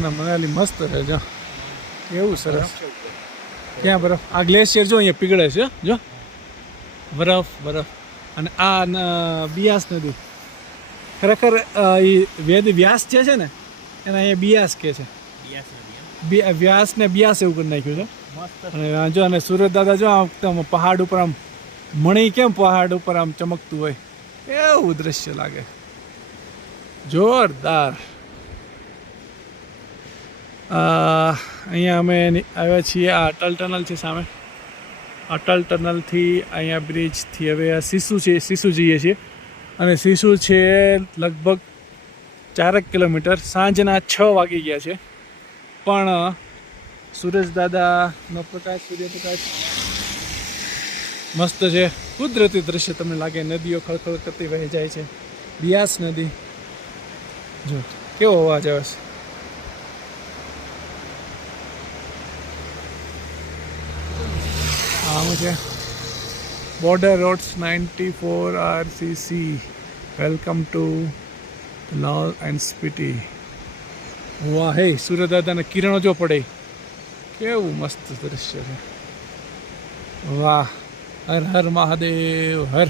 ના મનાલી મસ્ત રહે જો કેવું સરસ ક્યાં બરફ આ ગ્લેશિયર જો અહીંયા પીગળે છે જો બરફ બરફ અને આ બિયાસ નદી ખરેખર એ વેદ વ્યાસ જે છે ને એને અહીંયા બિયાસ કહે છે વ્યાસ ને બિયાસ એવું કરી નાખ્યું છે અને જો અને સુરત દાદા જો આમ પહાડ ઉપર આમ મણી કેમ પહાડ ઉપર આમ ચમકતું હોય એવું દ્રશ્ય લાગે જોરદાર અહીંયા અમે આવ્યા છીએ આ અટલ ટનલ છે સામે અટલ ટનલથી અહીંયા બ્રિજથી હવે આ સિસુ છે સિસુ જઈએ છીએ અને સિસુ છે લગભગ 4 કિલોમીટર સાંજના 6 વાગી ગયા છે પણ સૂરજ દાદાનો પ્રકાશ સૂર્યપ્રકાશ મસ્ત છે કુદરતી દ્રશ્ય તમને લાગે નદીઓ ખળખળ કરતી વહી જાય છે બિયાસ નદી જો કેવો અવાજ આવે છે આમ છે border rods 94 RCC welcome to Lal and Spiti વાહ હે સૂર્ય દાદાના કિરણો જો પડે કેવું મસ્ત દ્રશ્ય છે વાહ હર હર મહાદેવ હર